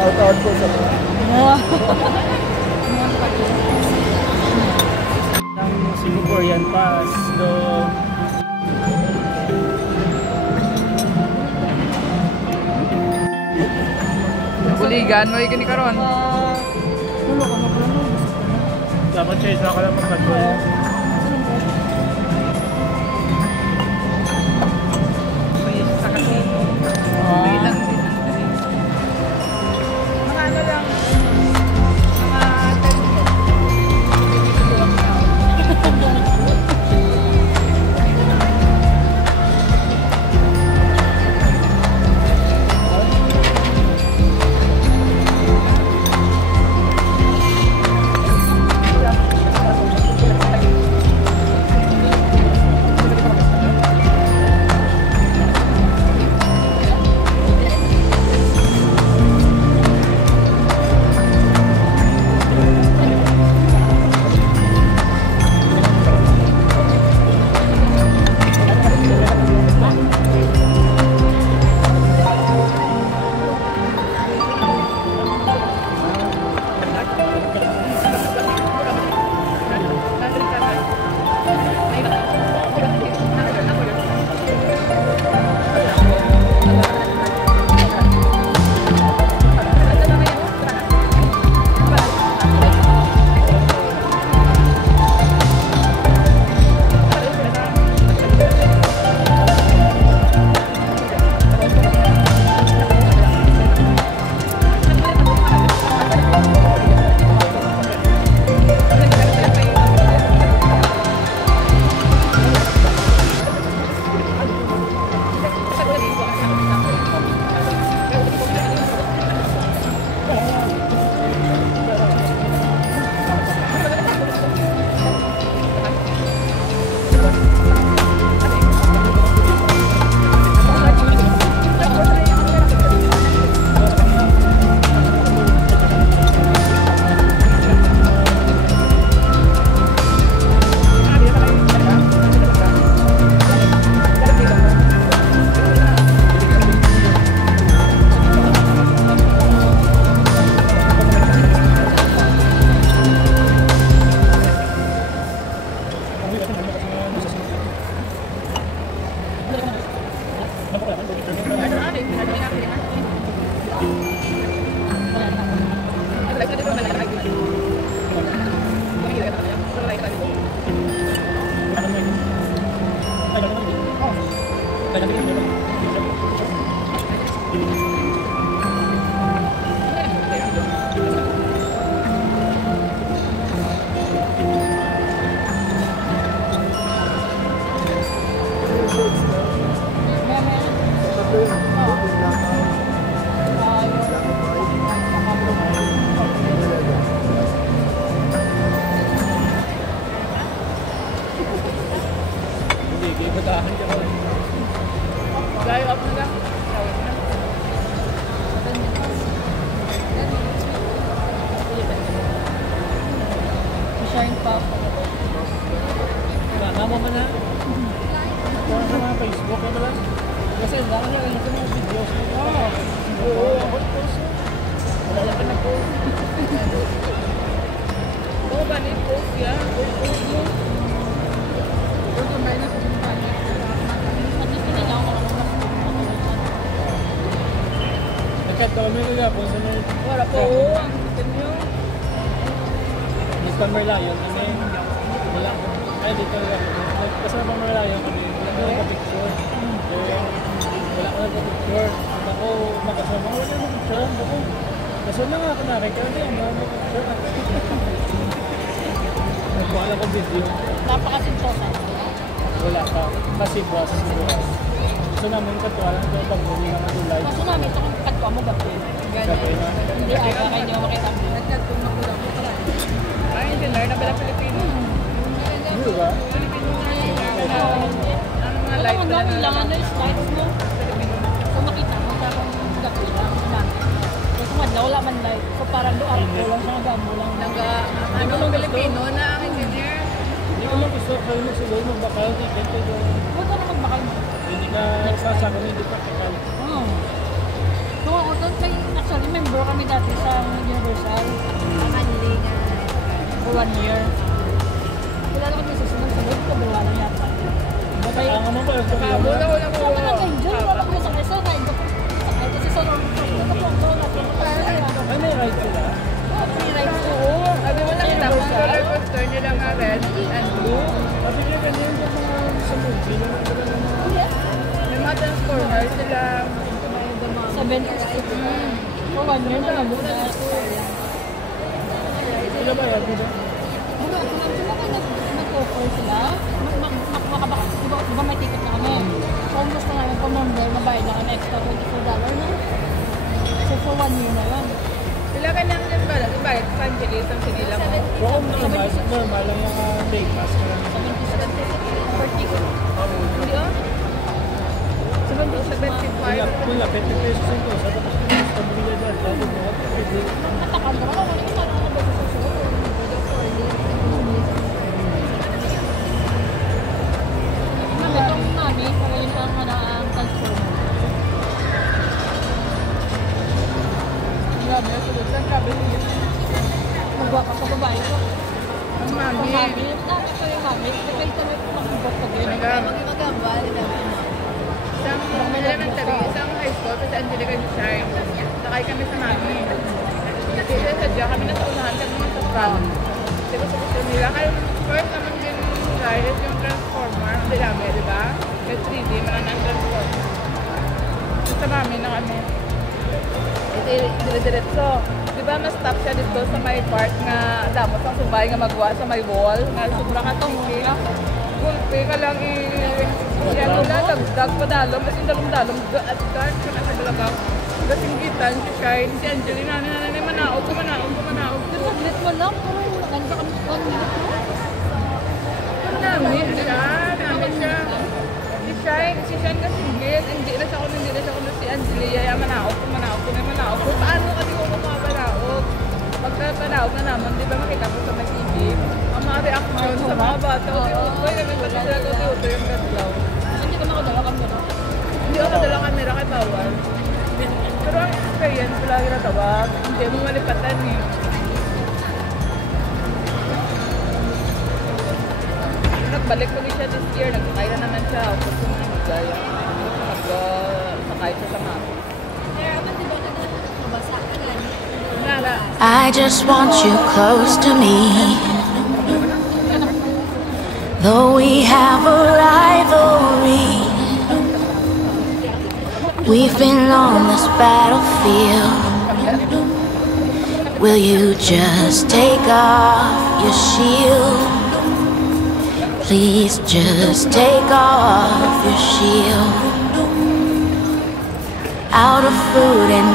Shout-out po sa mga. Ang Cebu Korean Pass. So, Buligan, may gani karon. tulo ka na pala mo. Dapat siya isa ka lang magkatuloy. Mga ano lang, mga 10 minutes. Wala po, ang bitin nyo. Dito Merlion, wala. Ay, dito lang. Kasama Merlion kami, wala ko nagpa-picture. Wala ko nagpa-picture. Ako, makasama ko wala nagpa-picture. Ako, kasama nga ako nakikita na yung mga picture. Nagpala ko video. Napakasintosan. Wala pa. Kasi buwas. Gusto namin katuwalan ito pag muli naman yung live. Kaso namin, ito kung katwa mo gabi. Ganyan. Hindi aga kayo nyo makita mo. Nagkatong magulang ko pala. Ay, hindi na rin na Pilipino. Hindi ba? Pilipino na yun. Ano mga live na lang. Ilangan na yung slides mo. Kung makita mo, parang gabi lang. Kung madlaw wala man live. So parang doon ko lang siya nagamo lang. Ano ang Pilipino na ang engineer? Hindi ko lang gusto kayo magsulong magbakal. Huwag ka na magbakal mo. Hindi ka sasakon, hindi practical. Oo. So, ako doon, actually, member kami dati sa Universal. For 1 year. Wala naman yung susunod sa loob, kabawa lang yata. Ang ano ba? Wala ko lang So, ako nag-enjoy, wala ko sa kesa, kasi sa loob ko, Ay, may ride sila. free rides ko. Oo, sabi mo lang tapos roller coaster nila nga red and blue. Sabi niya ganyan yung mga sa movie. May mga transformer sila. 76. For 1 year na lang. Sila ba yan? Diba? Nag-offer sila. Diba may ticket na kami? So, kung gusto namin pa-member, mabayad na kami extra $24 na. So, for 1 year na lang. Sila kanyang din ba? Diba? Sa Angeles ang sinila mo. Baka normal lang yung take pass ka lang. 77 per ticket. Hindi oh? 75. Kung lapit na pesos yung to, sa tapos yung gusto mo nila dyan, lalo mo, Matakal na ako. Wala yung parang ako ba sa susunod. Itong mami, ngayon ang transformer. Grabe, sunod sa grabe niya. Magwa ka sa babae ko. Ang mami. Ang mami, dapat ko yung mami. Kaya ito may makibot ko din. Magagambal. Isang elementary, isang high school, sa Angelica ni Shine. Sakay kami sa mami. Kasi sadya kami nasa unahan kami naman sa front. Diba sa gusto nila? Kaya first naman din ride is yung transformer. Ang dami, di ba? Kaya 3D, maraming transformer. Sa mami na kami. Dire-diretso. Di ba na-stop siya dito sa may part nga damos ang subay nga magwa sa may wall nga sobra ka tingin. Gulpe ka lang yan na dagdag pa dalom kasi dalom-dalom at guard ka na sa balagaw. Gasinggitan si Shine, si Angelina na manaog ko. Saglit mo lang, pero ganito kami 1 minute mo. Namin siya. Si Shine kasingit, hindi na siya ko si Angelia, manaog ko. Paano ka di ko kumapanaog? Pagkapanaog na naman, di ba makita ko sa TV? Ang mga reaction sa mga bata, uti-utoy, kami pa sila uti-utoy yung gatlaw. Hindi ko nakadala kami na. Hindi ako nadala camera kay Bawal. Pero ang experience ko lagi natawag, hindi mo malipatan eh. Nagbalik ko siya this year, nagsakay na naman siya. Tapos yung gaya, nagsakay siya sa mami. I just want you close to me. Though we have a rivalry, we've been on this battlefield. Will you just take off your shield? Please just take off your shield. Out of food and